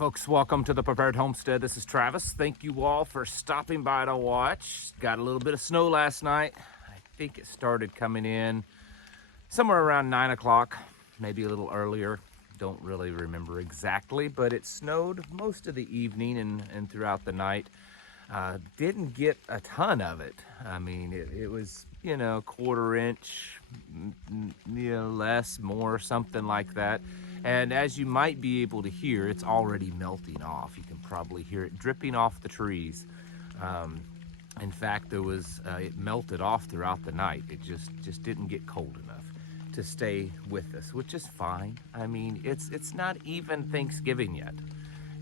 Folks, welcome to the Prepared Homestead. This is Travis. Thank you all for stopping by to watch. Got a little bit of snow last night. I think it started coming in somewhere around 9 o'clock, maybe a little earlier. Don't really remember exactly, but it snowed most of the evening and throughout the night. Didn't get a ton of it. I mean, it was, quarter inch, less, more, something like that. And as you might be able to hear, it's already melting off. You can probably hear it dripping off the trees. In fact, it melted off throughout the night. It just didn't get cold enough to stay with us, which is fine. I mean, it's not even Thanksgiving yet.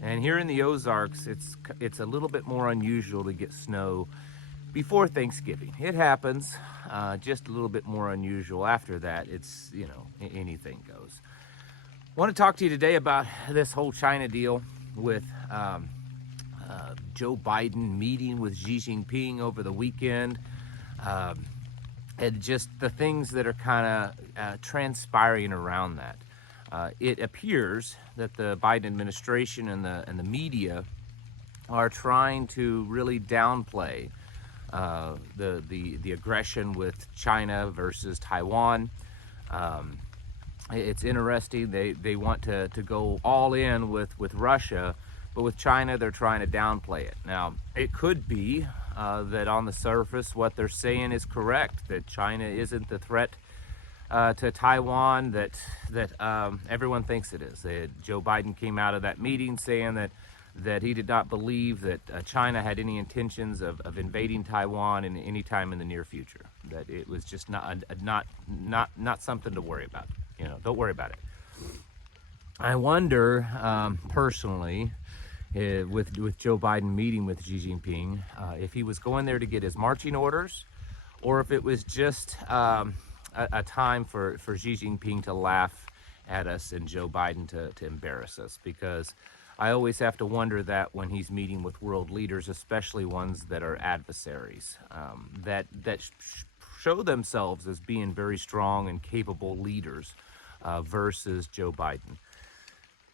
And here in the Ozarks, it's a little bit more unusual to get snow before Thanksgiving. It happens, just a little bit more unusual. After that, it's, anything goes. I want to talk to you today about this whole China deal with Joe Biden meeting with Xi Jinping over the weekend, and just the things that are kind of transpiring around that. It appears that the Biden administration and the media are trying to really downplay the aggression with China versus Taiwan. It's interesting. They want to go all in with Russia, but with China they're trying to downplay it. Now it could be that on the surface what they're saying is correct, that China isn't the threat to Taiwan that everyone thinks it is. Joe Biden came out of that meeting saying that he did not believe that China had any intentions of invading Taiwan in any time in the near future. That it was just not something to worry about. Don't worry about it. I wonder personally, with Joe Biden meeting with Xi Jinping, if he was going there to get his marching orders, or if it was just a time for Xi Jinping to laugh at us and Joe Biden to embarrass us, because I always have to wonder that when he's meeting with world leaders, especially ones that are adversaries, that show themselves as being very strong and capable leaders versus Joe Biden.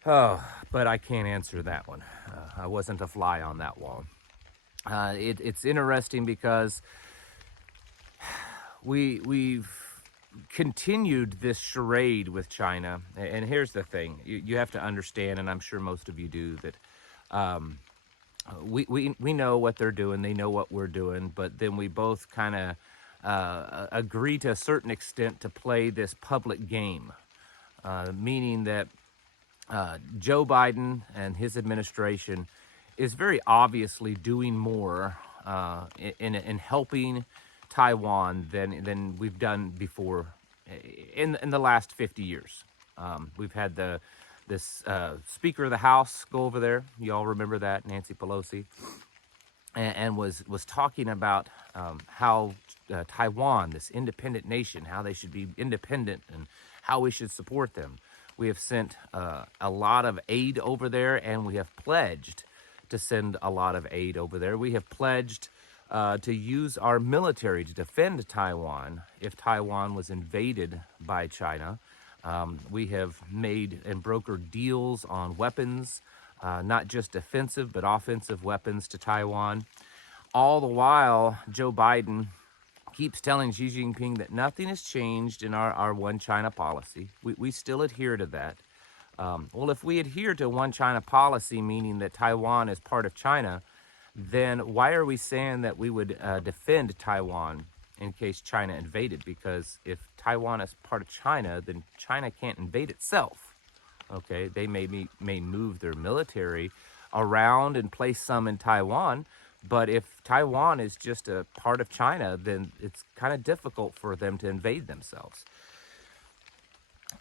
Oh, but I can't answer that one. I wasn't a fly on that wall. It's interesting because we've continued this charade with China, and here's the thing: you have to understand, and I'm sure most of you do, that we know what they're doing, they know what we're doing, but then we both kind of agree to a certain extent to play this public game, meaning that Joe Biden and his administration is very obviously doing more in helping Taiwan than we've done before in the last 50 years. We've had this Speaker of the House go over there. You all remember that, Nancy Pelosi, and was talking about how Taiwan, this independent nation, how they should be independent and how we should support them. We have sent a lot of aid over there, and we have pledged to send a lot of aid over there. We have pledged to use our military to defend Taiwan if Taiwan was invaded by China. We have made and brokered deals on weapons, not just defensive but offensive weapons to Taiwan. All the while, Joe Biden keeps telling Xi Jinping that nothing has changed in our one China policy. We still adhere to that. Well, if we adhere to one China policy, meaning that Taiwan is part of China, then why are we saying that we would defend Taiwan in case China invaded? Because if Taiwan is part of China, then China can't invade itself. Okay, they may move their military around and place some in Taiwan, but if Taiwan is just a part of China, then it's kind of difficult for them to invade themselves.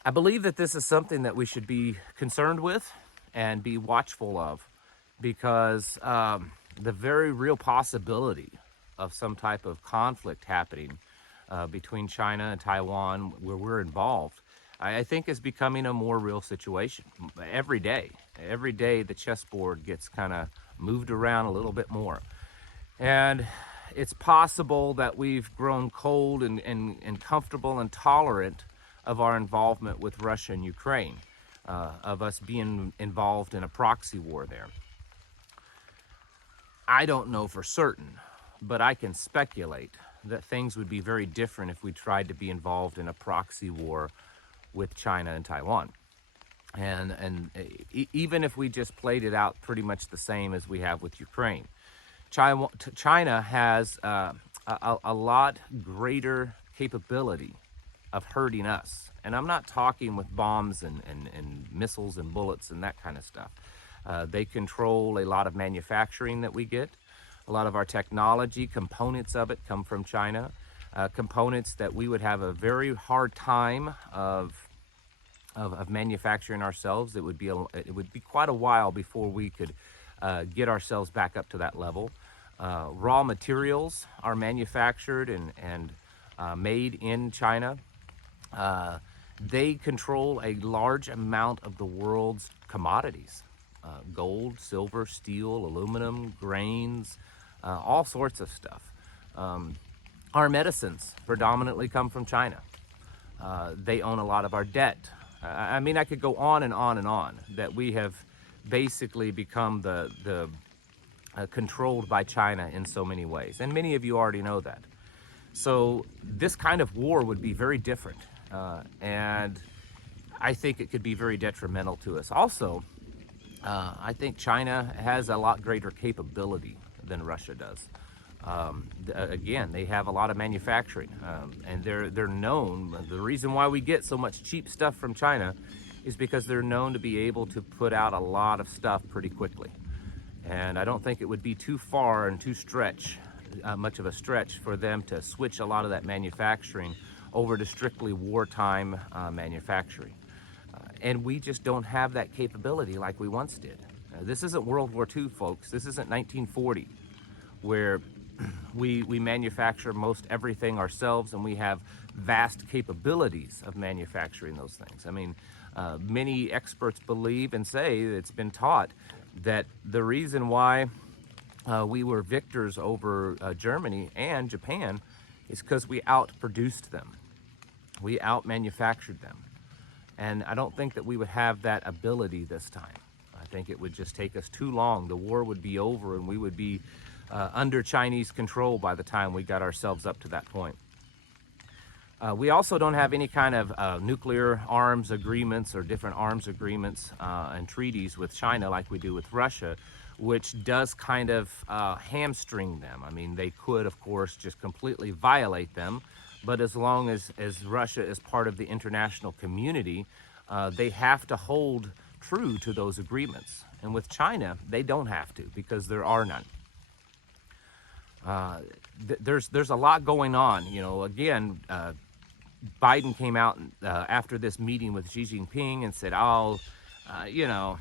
I believe that this is something that we should be concerned with and be watchful of, because the very real possibility of some type of conflict happening between China and Taiwan where we're involved, I think is becoming a more real situation. Every day the chessboard gets kind of moved around a little bit more. And it's possible that we've grown cold and comfortable and tolerant of our involvement with Russia and Ukraine. of us being involved in a proxy war there. I don't know for certain, but I can speculate that things would be very different if we tried to be involved in a proxy war with China and Taiwan. And even if we just played it out pretty much the same as we have with Ukraine, China has a lot greater capability of hurting us. And I'm not talking with bombs and missiles and bullets and that kind of stuff. They control a lot of manufacturing that we get. A lot of our technology, components of it come from China. Components that we would have a very hard time of manufacturing ourselves. It would be quite a while before we could get ourselves back up to that level. Raw materials are manufactured and made in China. They control a large amount of the world's commodities. Gold, silver, steel, aluminum, grains, all sorts of stuff. Our medicines predominantly come from China. They own a lot of our debt. I mean, I could go on and on and on, that we have basically become the controlled by China in so many ways. And many of you already know that. So this kind of war would be very different. And I think it could be very detrimental to us. Also, I think China has a lot greater capability than Russia does. Again, they have a lot of manufacturing, and they're known. The reason why we get so much cheap stuff from China is because they're known to be able to put out a lot of stuff pretty quickly. And I don't think it would be too far and much of a stretch for them to switch a lot of that manufacturing over to strictly wartime manufacturing. And we just don't have that capability like we once did. This isn't World War II, folks. This isn't 1940, where we manufacture most everything ourselves and we have vast capabilities of manufacturing those things. I mean, many experts believe and say, it's been taught, that the reason why we were victors over Germany and Japan is because we outproduced them. We out-manufactured them. And I don't think that we would have that ability this time. I think it would just take us too long. The war would be over and we would be under Chinese control by the time we got ourselves up to that point. We also don't have any kind of nuclear arms agreements or different arms agreements and treaties with China like we do with Russia, which does kind of hamstring them. I mean, they could, of course, just completely violate them, but as long as Russia is part of the international community, they have to hold true to those agreements. And with China, they don't have to, because there are none. There's a lot going on. You know, again, Biden came out after this meeting with Xi Jinping and said, you know,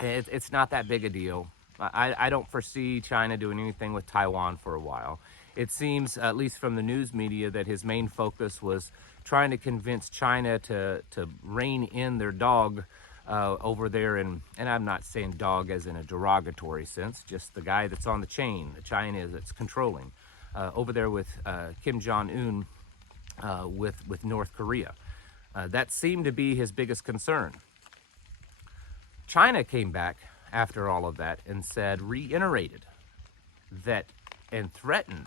it's not that big a deal. I don't foresee China doing anything with Taiwan for a while. It seems, at least from the news media, that his main focus was trying to convince China to rein in their dog over there, and I'm not saying dog as in a derogatory sense, just the guy that's on the chain, China that's controlling, over there with Kim Jong-un with North Korea. That seemed to be his biggest concern. China came back after all of that and reiterated that, and threatened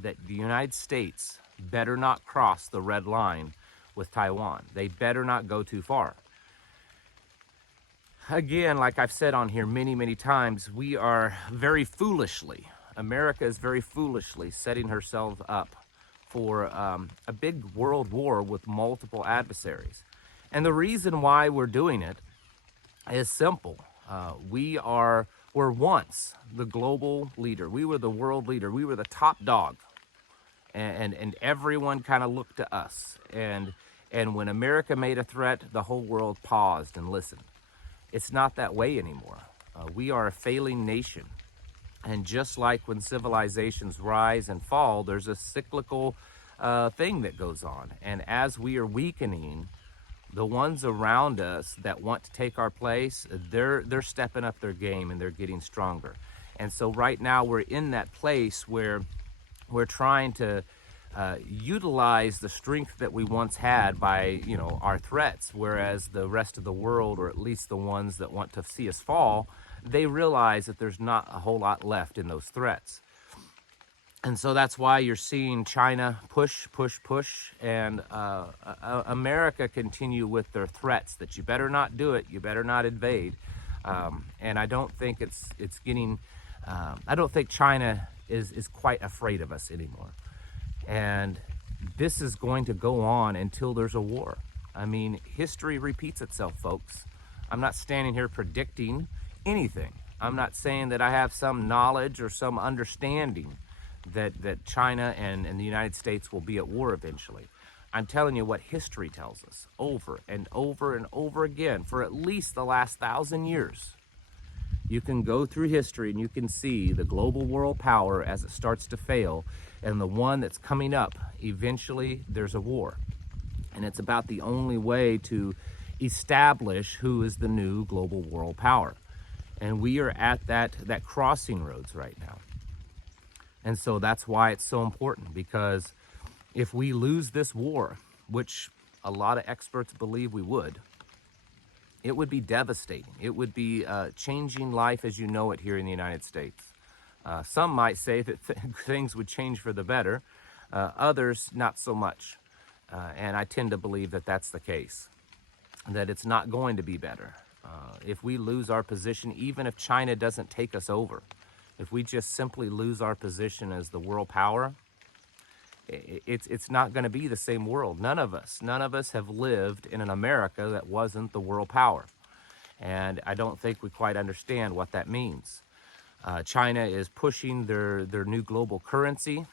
that the United States better not cross the red line with Taiwan. They better not go too far. Again, like I've said on here many, many times, we are very foolishly, America is very foolishly setting herself up for a big world war with multiple adversaries. And the reason why we're doing it is simple. We're once the global leader. We were the world leader. We were the top dog. And everyone kind of looked to us. And when America made a threat, the whole world paused and listened. It's not that way anymore. We are a failing nation. And just like when civilizations rise and fall, there's a cyclical thing that goes on. And as we are weakening, the ones around us that want to take our place, they're stepping up their game and they're getting stronger. And so right now we're in that place where we're trying to utilize the strength that we once had by, our threats, whereas the rest of the world, or at least the ones that want to see us fall, they realize that there's not a whole lot left in those threats. And so that's why you're seeing China push, push, push, and America continue with their threats that you better not do it, you better not invade. And I don't think it's getting, I don't think China is quite afraid of us anymore. And this is going to go on until there's a war. I mean, history repeats itself, folks. I'm not standing here predicting anything. I'm not saying that I have some knowledge or some understanding that China and the United States will be at war eventually. I'm telling you what history tells us over and over and over again for at least the last 1,000 years. You can go through history and you can see the global world power as it starts to fail, and the one that's coming up, eventually there's a war. And it's about the only way to establish who is the new global world power. And we are at that crossing roads right now. And so that's why it's so important, because if we lose this war, which a lot of experts believe we would, it would be devastating. It would be changing life as you know it here in the United States. Some might say that things would change for the better, others not so much. And I tend to believe that that's the case, that it's not going to be better. If we lose our position, even if China doesn't take us over, if we just simply lose our position as the world power, it's not going to be the same world. None of us have lived in an America that wasn't the world power. And I don't think we quite understand what that means. China is pushing their new global currency.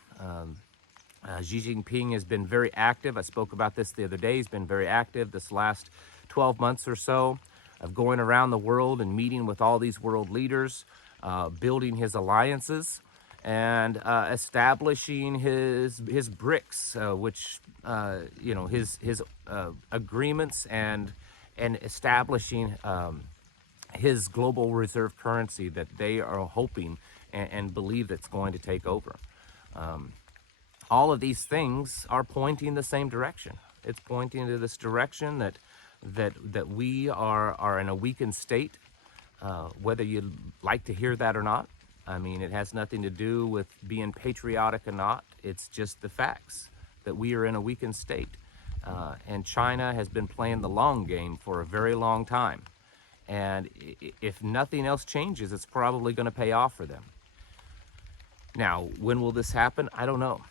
Xi Jinping has been very active. I spoke about this the other day. He's been very active this last 12 months or so of going around the world and meeting with all these world leaders, building his alliances, and establishing his BRICS, which his agreements, and establishing his global reserve currency that they are hoping and believe that's going to take over. All of these things are pointing the same direction. It's pointing to this direction that we are in a weakened state, whether you like to hear that or not. I mean, it has nothing to do with being patriotic or not. It's just the facts that we are in a weakened state. And China has been playing the long game for a very long time. And if nothing else changes, it's probably going to pay off for them. Now, when will this happen? I don't know.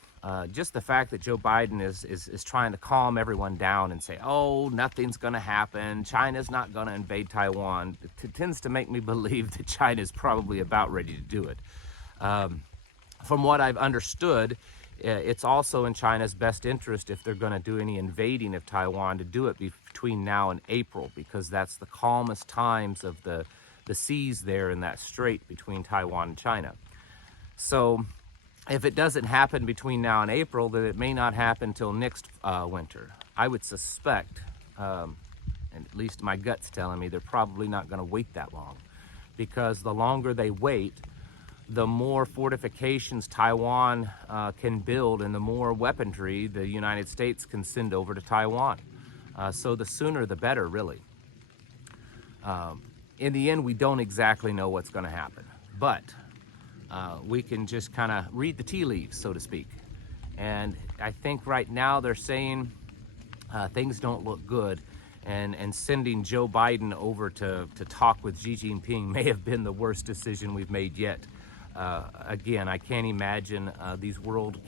Just the fact that Joe Biden is trying to calm everyone down and say, oh, nothing's going to happen, China's not going to invade Taiwan, tends to make me believe that China's probably about ready to do it. From what I've understood, it's also in China's best interest, if they're going to do any invading of Taiwan, to do it between now and April, because that's the calmest times of the seas there in that strait between Taiwan and China. So if it doesn't happen between now and April, then it may not happen till next winter. I would suspect, and at least my gut's telling me, they're probably not going to wait that long, because the longer they wait, the more fortifications Taiwan can build, and the more weaponry the United States can send over to Taiwan. So the sooner the better, really. In the end, we don't exactly know what's going to happen, but we can just kind of read the tea leaves, so to speak. And I think right now they're saying things don't look good, and sending Joe Biden over to talk with Xi Jinping may have been the worst decision we've made yet. Again, I can't imagine these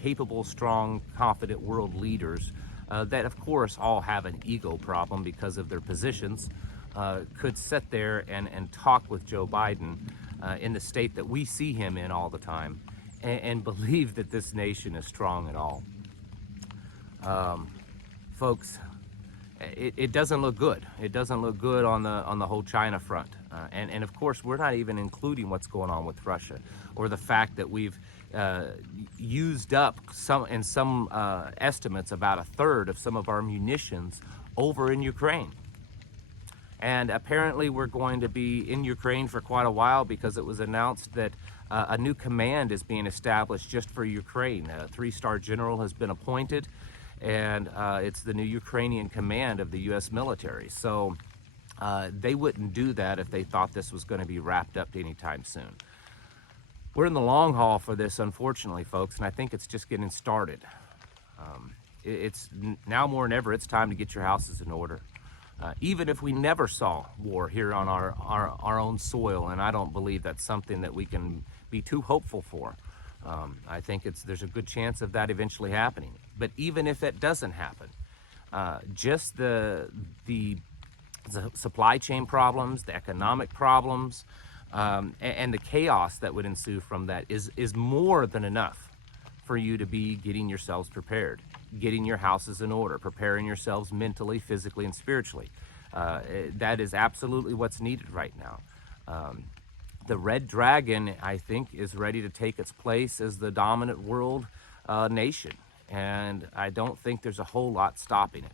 capable, strong, confident world leaders that, of course, all have an ego problem because of their positions, could sit there and talk with Joe Biden in the state that we see him in all the time, and believe that this nation is strong at all. Folks, it doesn't look good. It doesn't look good on the whole China front. And of course, we're not even including what's going on with Russia, or the fact that we've used up some estimates about a third of some of our munitions over in Ukraine. And apparently we're going to be in Ukraine for quite a while, because it was announced that A new command is being established just for Ukraine. A 3-star general has been appointed, and it's the new Ukrainian command of the U.S. military. So they wouldn't do that if they thought this was going to be wrapped up anytime soon. We're in the long haul for this, unfortunately, folks, and I think it's just getting started. It's now more than ever, it's time to get your houses in order. Even if we never saw war here on our own soil, and I don't believe that's something that we can be too hopeful for. I think there's a good chance of that eventually happening. But even if it doesn't happen, just the supply chain problems, the economic problems, and the chaos that would ensue from that is more than enough for you to be getting yourselves prepared, getting your houses in order, preparing yourselves mentally, physically, and spiritually. That is absolutely what's needed right now. The red dragon, I think, is ready to take its place as the dominant world nation, and I don't think there's a whole lot stopping it.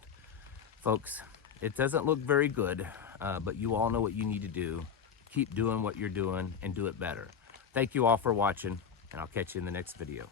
Folks, it doesn't look very good, but you all know what you need to do. Keep doing what you're doing and do it better. Thank you all for watching, and I'll catch you in the next video.